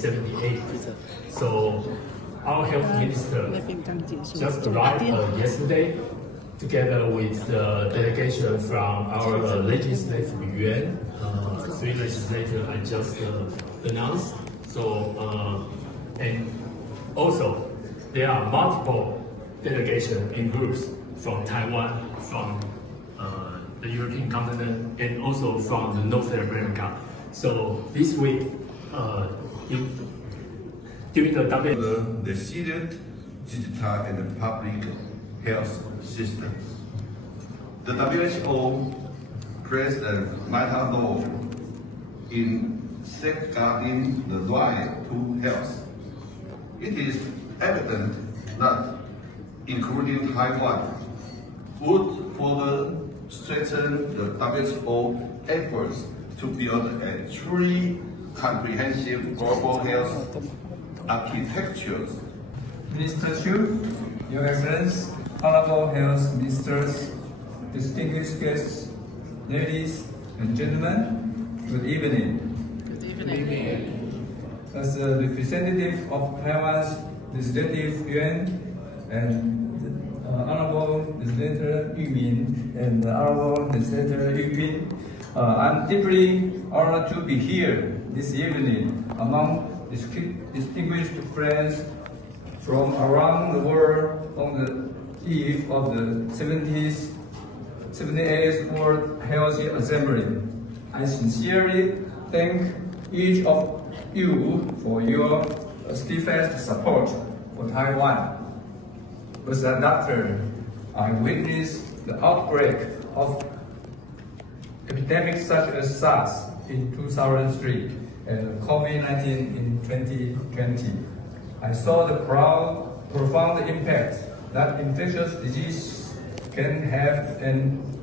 78. So our health minister just arrived yesterday, together with the delegation from our legislative yuan, 3 legislators I just announced. So, and also there are multiple delegations in groups from Taiwan, from the European continent, and also from the North America. So this week, during the resilient digital and public health systems. The WHO plays a vital role in safeguarding the right to health. It is evident that, including Taiwan, would further strengthen the WHO efforts to build a truly comprehensive global health architecture. Minister Xu, Your Excellency, Honorable Health Ministers, distinguished guests, ladies and gentlemen, good evening. Good evening. As a representative of Taiwan's Legislative Yuan and Honorable Legislator Yu Min and Honorable Legislator Yu Pin, I'm deeply honored to be here this evening among distinguished friends from around the world on the eve of the 78th World Health Assembly. I sincerely thank each of you for your steadfast support for Taiwan. As a doctor, I witnessed the outbreak of epidemics such as SARS in 2003 and COVID-19 in 2020. I saw the profound impact that infectious disease can have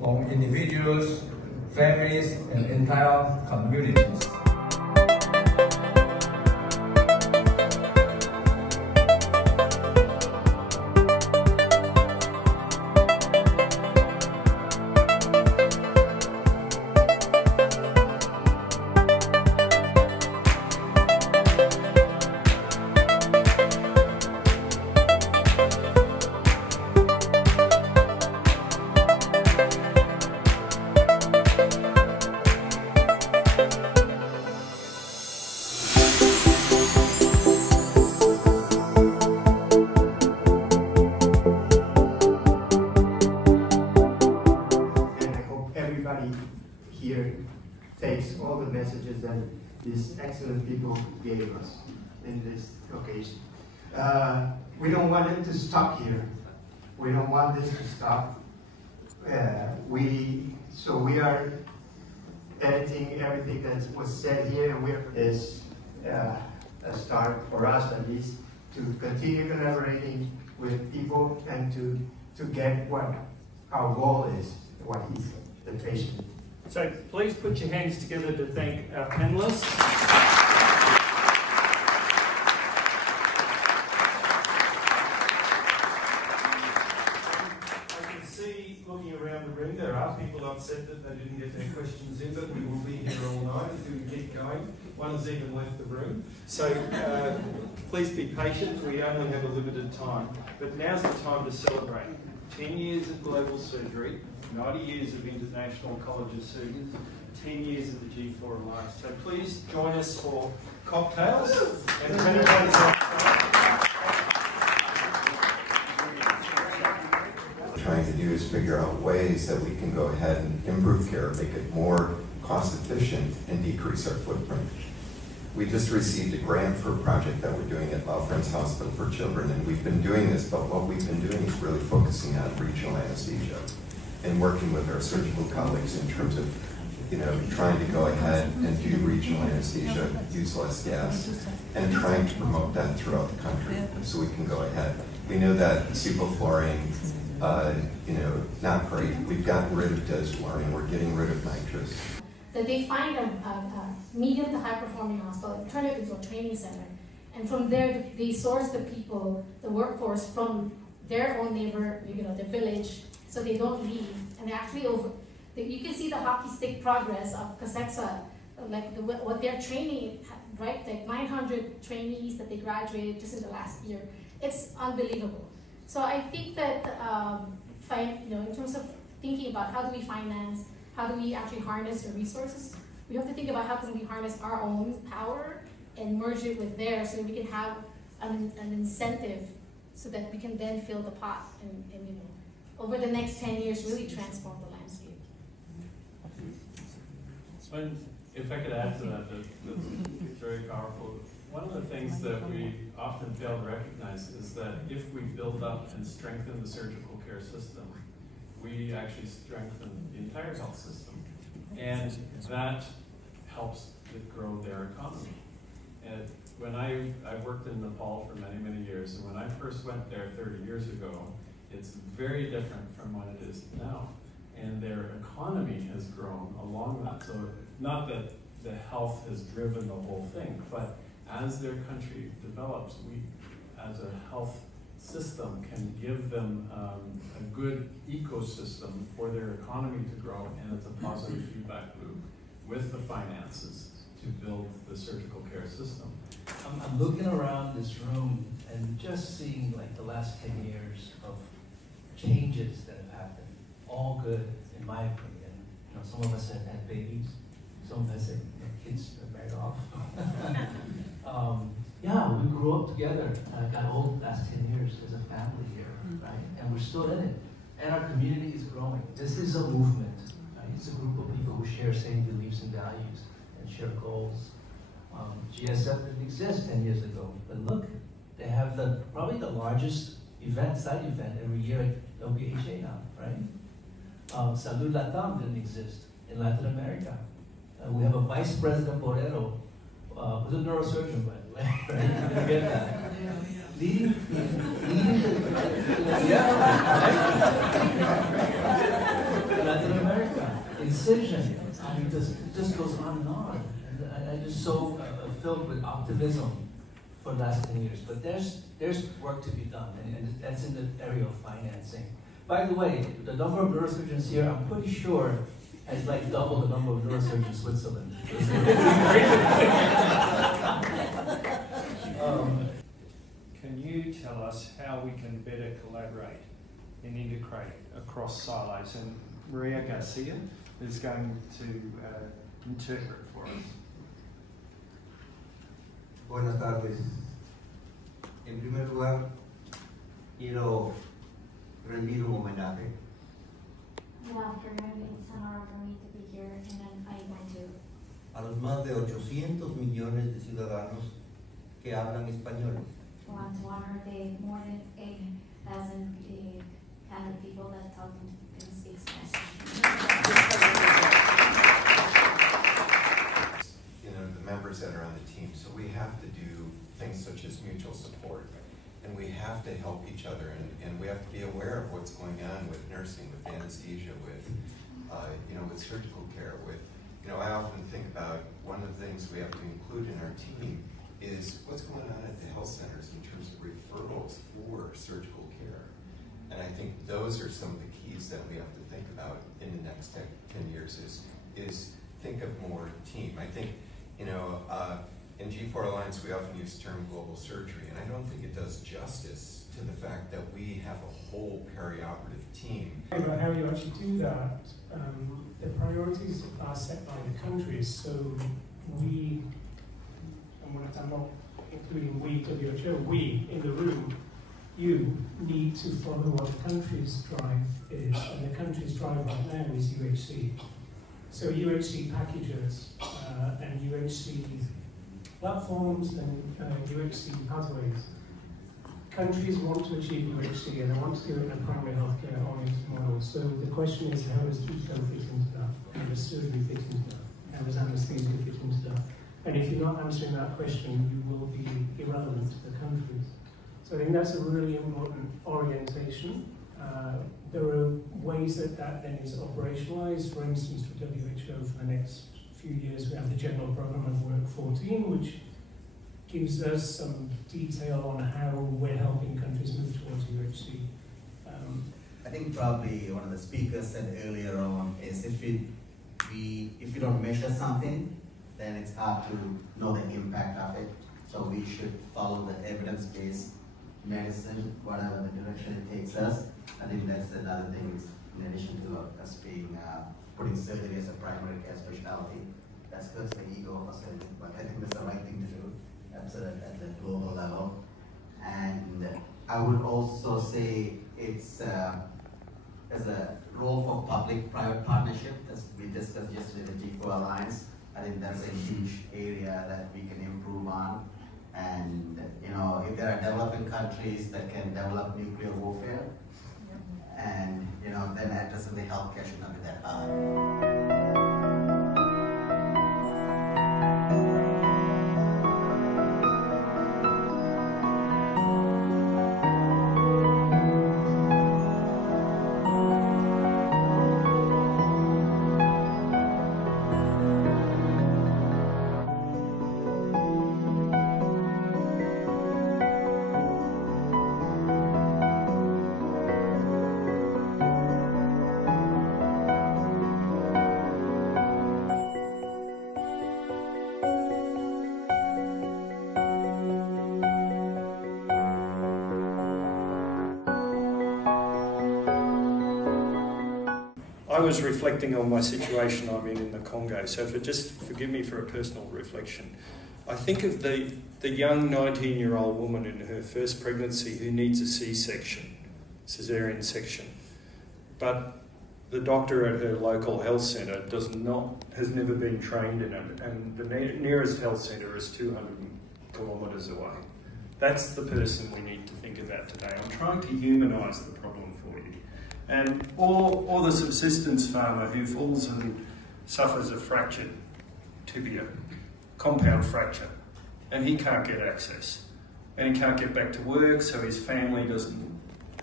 on individuals, families, and entire communities. Here takes all the messages that these excellent people gave us in this occasion. We don't want it to stop here. We don't want this to stop. So we are editing everything that was said here, and is a start for us at least to continue collaborating with people and to get what our goal is, what is the patient. So please put your hands together to thank our panellists. I can see, looking around the room, there are people upset that they didn't get their questions in, but we will be here all night if we keep going. One has even left the room. So please be patient, we only have a limited time. But now's the time to celebrate. 10 years of global surgery, 90 years of International College of Surgeons, 10 years of the G4 Alliance. So please join us for cocktails and celebrate. What we're trying to do is figure out ways that we can go ahead and improve care, make it more cost efficient, and decrease our footprint. We just received a grant for a project that we're doing at Lao Friends Hospital for Children, and we've been doing this, but what we've been doing is really focusing on regional anesthesia and working with our surgical colleagues in terms of, trying to go ahead and do regional anesthesia, use less gas, and trying to promote that throughout the country so we can go ahead. We know that sevoflurane, not great. We've gotten rid of desflurane, we're getting rid of nitrous. That they find a medium to high performing hospital, turn it into a training center, and from there they source the people, the workforce from their own neighbor, their village, so they don't leave, and they actually you can see the hockey stick progress of CASEXA, like what they're training right? Like 900 trainees that they graduated just in the last year. It's unbelievable. So I think that, in terms of thinking about how do we finance, how do we actually harness the resources, we have to think about how can we harness our own power and merge it with theirs so that we can have an incentive so that we can then fill the pot and over the next 10 years really transform the landscape. If I could add to that, it's very powerful. One of the things that we often fail to recognize is that if we build up and strengthen the surgical care system, we actually strengthen the entire health system. And that helps it grow their economy. And when I've worked in Nepal for many, many years, and when I first went there 30 years ago, it's very different from what it is now. And their economy has grown along that. So not that the health has driven the whole thing, but as their country develops, we, as a health system, can give them a good ecosystem for their economy to grow, and it's a positive feedback loop with the finances to build the surgical care system. I'm looking around this room and just seeing like the last 10 years of changes that have happened, all good in my opinion. Some of us have had babies, some of us have kids married off. Yeah, we grew up together. Got old the last 10 years as a family here, right? And we're still in it. And our community is growing. This is a movement. Right? It's a group of people who share same beliefs and values and share goals. GSF didn't exist 10 years ago, but look, they have probably the largest side event every year at WHA now, right? Salud Latam didn't exist in Latin America. We have a Vice President Borrero, who's a neurosurgeon, by the way, right? You get that? Leading Latin America, incision. I mean, it just goes on and on. And I just so filled with optimism for the last 10 years. But there's work to be done, and that's in the area of financing. By the way, the number of neurosurgeons here, I'm pretty sure, has like double the number of neurosurgeons in Switzerland. Can you tell us how we can better collaborate and integrate across silos? And Maria Garcia is going to interpret for us. Buenas tardes. En primer lugar, quiero rendir un homenaje. Good afternoon. It's an honor for me to be here, and then I want to A los más de 800 millones de ciudadanos que hablan español. honor the more than 8,000 people that talk and speak Spanish. The members that are on the team, so we have to do things such as mutual support, and we have to help each other, and we have to be aware of what's going on with nursing, with anesthesia, with with surgical care, with I often think about one of the things we have to include in our team is what's going on at the health centers in terms of referrals for surgical care. And I think those are some of the keys that we have to think about in the next 10 years is think of more team. I think, in G4 Alliance we often use the term global surgery, and I don't think it does justice to the fact that we have a whole perioperative team. About how you actually do that, the priorities are set by the countries, so we, and when I'm not including we, WHO, we in the room, you need to follow what the country's drive is, and the country's drive right now is UHC. So UHC packages and UHC platforms and UHC pathways. Countries want to achieve UHC and they want to do it in a primary healthcare oriented model. So the question is, how does eco fit into that? How does surgery fit into that? How does anesthesia fit into that? And if you're not answering that question, you will be irrelevant to the countries. So I think that's a really important orientation. There are ways that then is operationalized. For instance, for WHO for the next few years, we have the General Program of Work 14, which gives us some detail on how we're helping countries move towards UHC. I think probably one of the speakers said earlier on is if you don't measure something, then it's hard to know the impact of it. So we should follow the evidence-based medicine, whatever the direction it takes us. I think that's another thing, in addition to us being putting surgery as a primary care specialty. That hurts the ego of a surgeon, but I think that's the right thing to do at the global level. And I would also say it's there's a role for public-private partnership, as we discussed yesterday, the G4 Alliance. I think that's a huge area that we can improve on. And you know, if there are developing countries that can develop nuclear warfare, and you know, then addressing the healthcare should not be that hard. I was reflecting on my situation I'm in the Congo, so just forgive me for a personal reflection. I think of the young 19-year-old woman in her first pregnancy who needs a C-section, caesarean section, but the doctor at her local health centre has never been trained in it, and the nearest health centre is 200 kilometres away. That's the person we need to think about today. I'm trying to humanise the problem for you. And or the subsistence farmer who falls and suffers a fractured tibia, compound fracture, and he can't get access, and he can't get back to work, so his family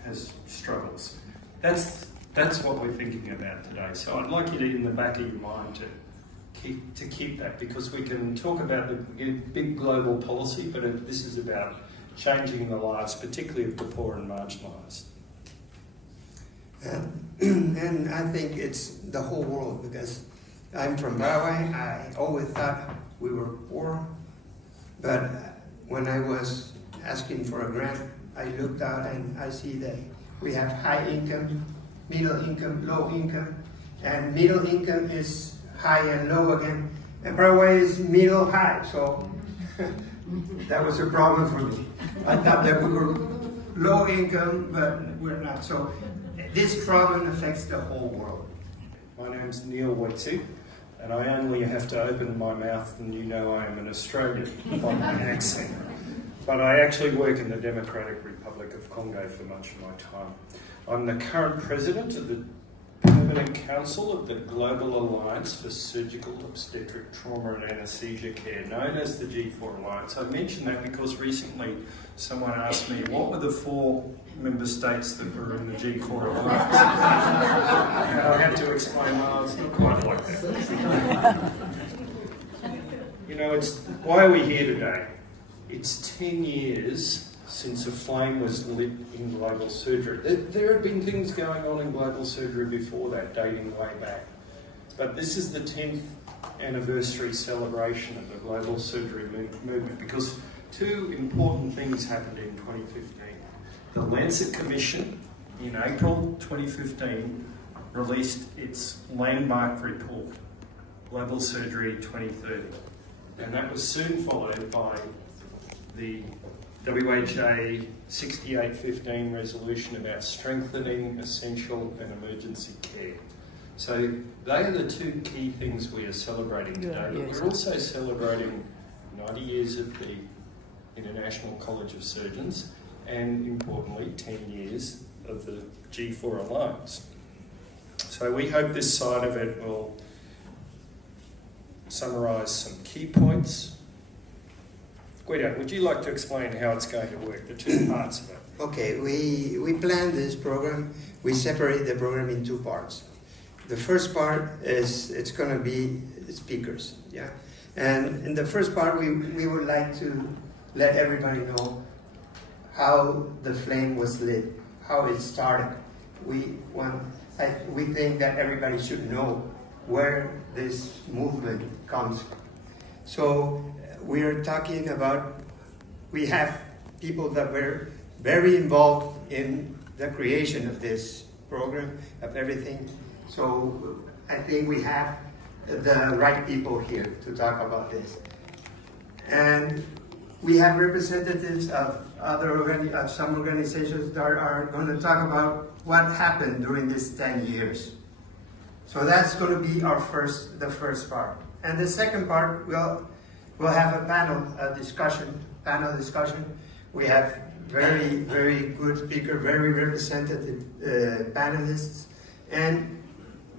has struggles. That's what we're thinking about today. So I'd like you to, in the back of your mind, to keep that, because we can talk about the big global policy, but this is about changing the lives, particularly of the poor and marginalised. And I think it's the whole world, because I'm from Paraguay. I always thought we were poor, but when I was asking for a grant, I looked out and I see that we have high income, middle income, low income, and middle income is high and low again, and Paraguay is middle high, so that was a problem for me. I thought that we were low income, but we're not. So this problem affects the whole world. My name's Neil Wetsu, and I only have to open my mouth and you know I am an Australian by my accent. But I actually work in the Democratic Republic of Congo for much of my time. I'm the current president of the Permanent Council of the Global Alliance for Surgical Obstetric Trauma and Anaesthesia Care, known as the G4 Alliance. I mention that because recently someone asked me what were the 4 member states that were in the G4 Alliance. And I had to explain, well, it's not quite like that. You know, why are we here today? It's 10 years since a flame was lit in global surgery. There have been things going on in global surgery before that, dating way back. But this is the 10th anniversary celebration of the global surgery movement, because 2 important things happened in 2015. The Lancet Commission in April 2015 released its landmark report, Global Surgery 2030. And that was soon followed by the WHA 6815 resolution about strengthening essential and emergency care. So they are the 2 key things we are celebrating today. But we're also celebrating 90 years of the International College of Surgeons, and importantly 10 years of the G4 Alliance. So we hope this side of it will summarise some key points. Guido, would you like to explain how it's going to work, the 2 parts of it? Okay, we planned this program. We separate the program in 2 parts. The first part is, it's going to be speakers, yeah? And in the first part, we would like to let everybody know how the flame was lit, how it started. We think that everybody should know where this movement comes from. So we're talking about, we have people that were very involved in the creation of this program, of everything. So I think we have the right people here to talk about this. And we have representatives of some organizations that are going to talk about what happened during these 10 years. So that's going to be the first part. And the second part, we'll have a panel discussion. We have very, very good speakers, very representative panelists, and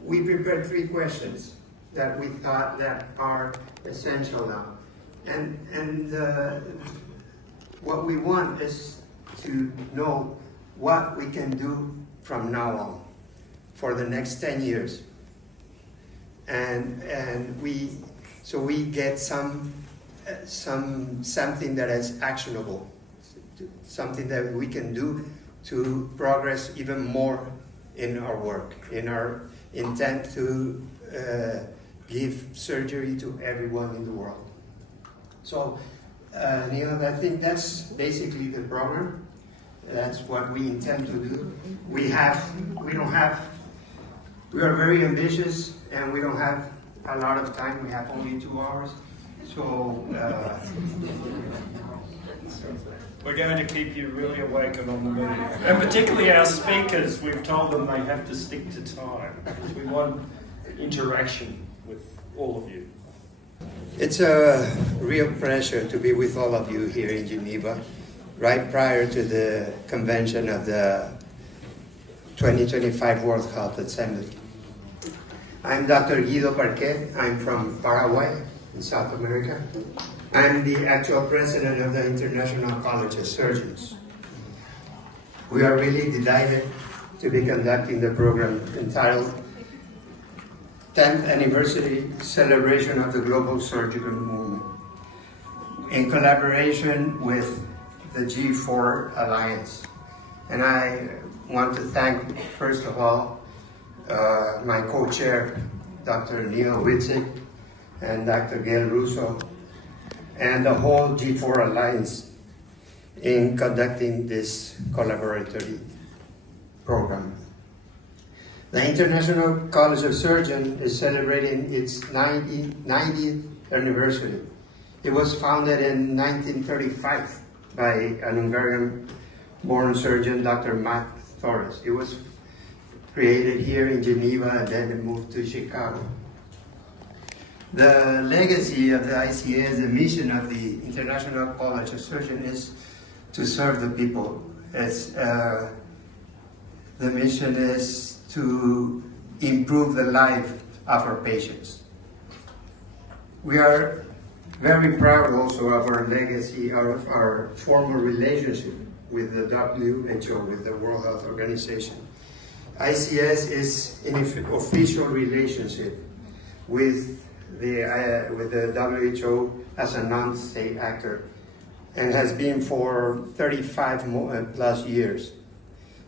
we prepared 3 questions that we thought that are essential now. And what we want is to know what we can do from now on for the next 10 years. And we get something that is actionable, something that we can do to progress even more in our work, in our intent to give surgery to everyone in the world. So, Neil, I think that's basically the program. That's what we intend to do. We are very ambitious, and we don't have a lot of time. We have only 2 hours. So, we're going to keep you really awake and on the move. And particularly our speakers, we've told them they have to stick to time, because we want interaction with all of you. It's a real pleasure to be with all of you here in Geneva, right prior to the convention of the 2025 World Health Assembly. I'm Dr. Guido Parquet. I'm from Paraguay in South America. I'm the actual president of the International College of Surgeons. We are really delighted to be conducting the program entitled 10th Anniversary Celebration of the Global Surgical Movement, in collaboration with the G4 Alliance. And I want to thank, first of all, my co-chair, Dr. Neil Witzig, and Dr. Gail Russo, and the whole G4 Alliance in conducting this collaboratory program. The International College of Surgeons is celebrating its 90th anniversary. It was founded in 1935 by an Hungarian-born surgeon, Dr. Matt Torres. It was created here in Geneva, and then it moved to Chicago. The legacy of the ICS, the mission of the International College of Surgeons, is to serve the people. The mission is to improve the life of our patients. We are very proud also of our legacy, of our former relationship with the WHO, with the World Health Organization. ICS is an official relationship with the WHO as a non-state actor, and has been for 35 plus years.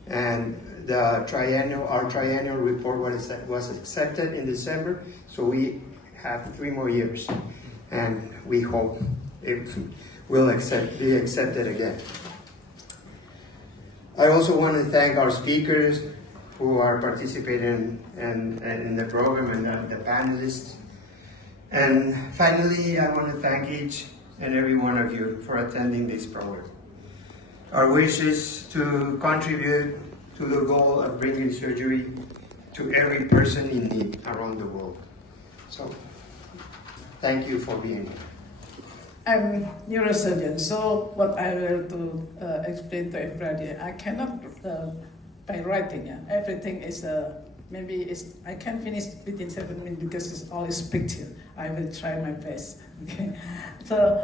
And our triennial report was accepted in December, so we have 3 more years, and we hope it will be accepted again. I also want to thank our speakers who are participating in the program, and the panelists. And finally, I want to thank each and every one of you for attending this program. Our wish is to contribute to the goal of bringing surgery to every person in need around the world. So, thank you for being here. I'm a neurosurgeon, so what I will to explain to everybody, I cannot, by writing, everything is, I can finish within 7 minutes because it's all is picture. I will try my best. Okay. So,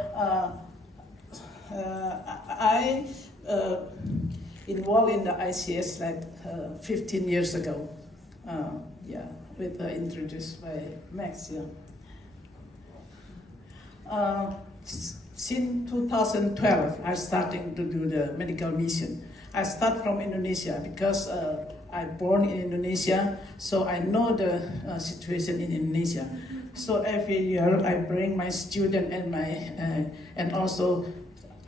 I involved in the ICS like 15 years ago. Introduced by Max. since 2012, I starting to do the medical mission. I start from Indonesia because I born in Indonesia, so I know the situation in Indonesia. So every year I bring my student and and also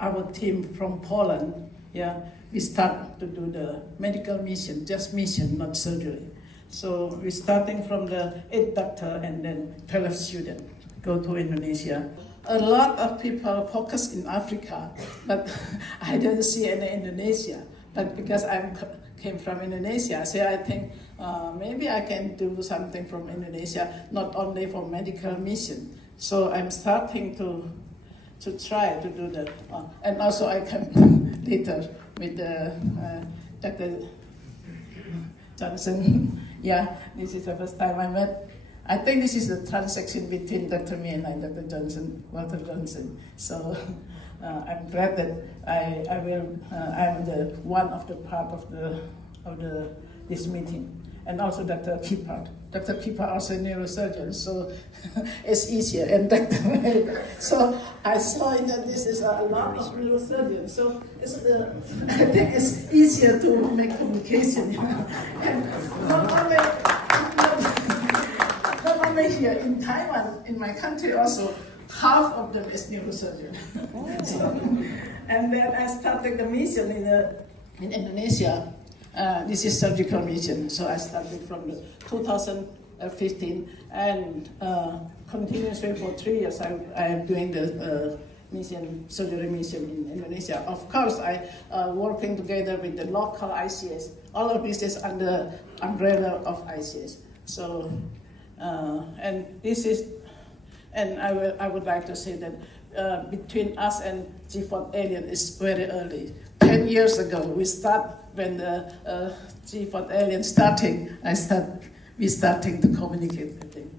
our team from Poland. Yeah, we start to do the medical mission, just mission, not surgery. So we're starting from the 8 doctor and then 12 students go to Indonesia. A lot of people focus in Africa, but I don't see any Indonesia. But because I came from Indonesia, so I think maybe I can do something from Indonesia, not only for medical mission. So I'm starting to try to do that. And also I come later with Dr. Johnson. Yeah, this is the first time I met. I think this is the transaction between Dr. Me and Dr. Johnson, Walter Johnson. So I'm glad that I'm the one of the part of this meeting, and also Dr. Kippard. Dr. Kippard also a neurosurgeon, so it's easier. And so I saw that this is a lot of neurosurgeons, so I think it's easier to make communication. And not only here in Taiwan, in my country also, half of them is neurosurgeon. And then I started the mission in Indonesia. This is surgical mission, so I started from 2015 and continuously for 3 years I am doing the surgery mission in Indonesia. Of course, I working together with the local ICS. All of this is under umbrella of ICS. So, and this is. And I would like to say that between us and G4 Alien is very early. 10 years ago, we start when the G4 Alien starting. We starting to communicate, I think.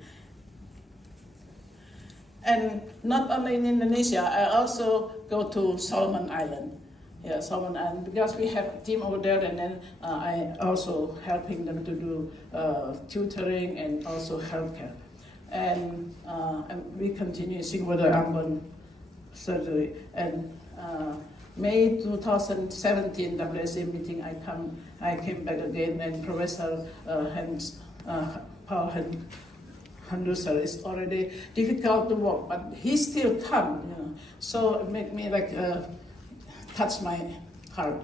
And not only in Indonesia, I also go to Solomon Island. Yeah, Solomon Island, because we have a team over there, and then I also helping them to do tutoring and also healthcare. And we continue with the Ambon surgery. And May 2017 WSA meeting, I came back again, and Professor Paul Handuser is already difficult to work, but he still come, you know. So it made me like touch my heart.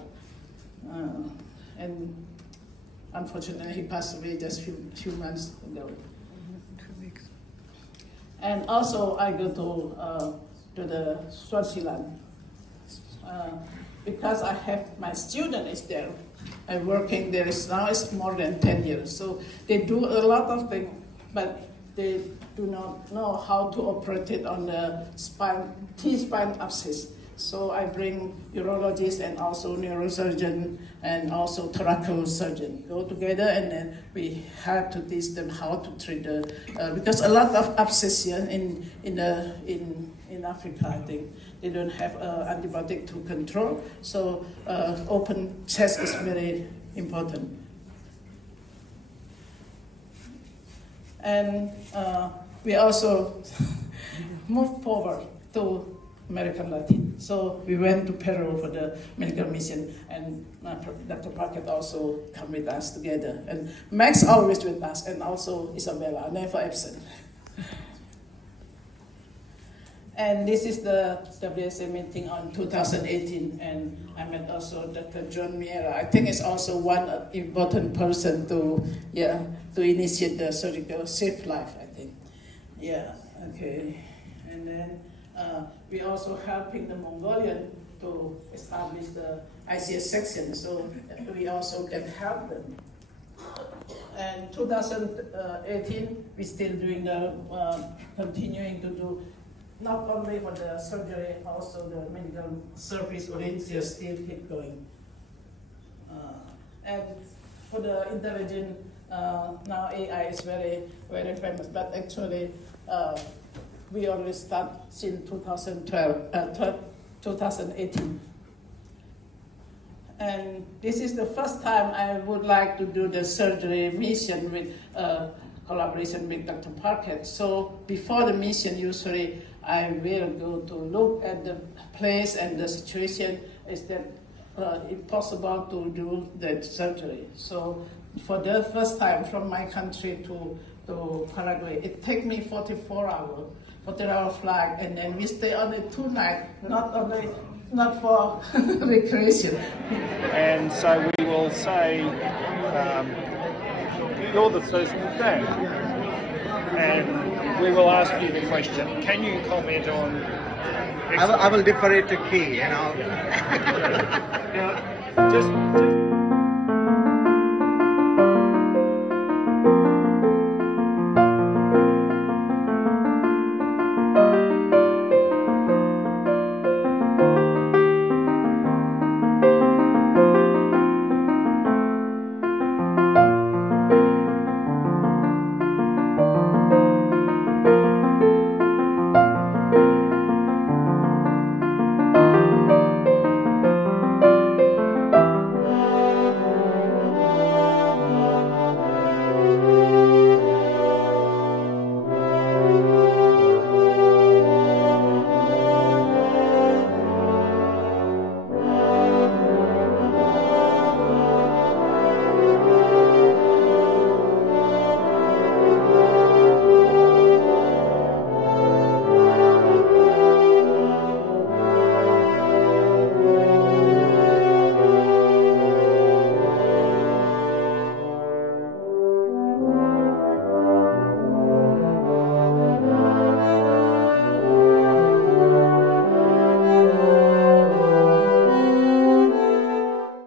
And unfortunately, he passed away just few months ago. And also, I go to the Swaziland because I have my student is there. I'm working there now is more than 10 years. So they do a lot of things, but they do not know how to operate it on the T-spine abscess. So I bring urologist and also neurosurgeon and also thoracic surgeon go together, and then we have to teach them how to treat the because a lot of abscess here in Africa, I think they don't have antibiotic to control. So open chest is very important. And we also move forward to American Latin. So we went to Peru for the medical mission, and Dr. Parkett also come with us together. And Max always with us, and also Isabella, never absent. And this is the WSA meeting on 2018, and I met also Dr. John Miera. I think it's also one important person to initiate the surgical safe life, I think. Yeah, okay. And then we also helping the Mongolian to establish the ICS section, so we also can help them. And 2018, we still doing the, continuing to do not only for the surgery, also the medical service orientation still keep going. And for the intelligent, now AI is very, very famous, but actually we already start since 2018. And this is the first time I would like to do the surgery mission with collaboration with Dr. Parkett. So before the mission, usually I will go to look at the place and the situation. Is that impossible to do the surgery? So for the first time from my country to Paraguay, it took me 44 hours. 44-hour flight, and then we stay only 2 nights, not for recreation. And so we will say, you're the person thing, and we will ask you the question. Can you comment on? I will defer it to Key,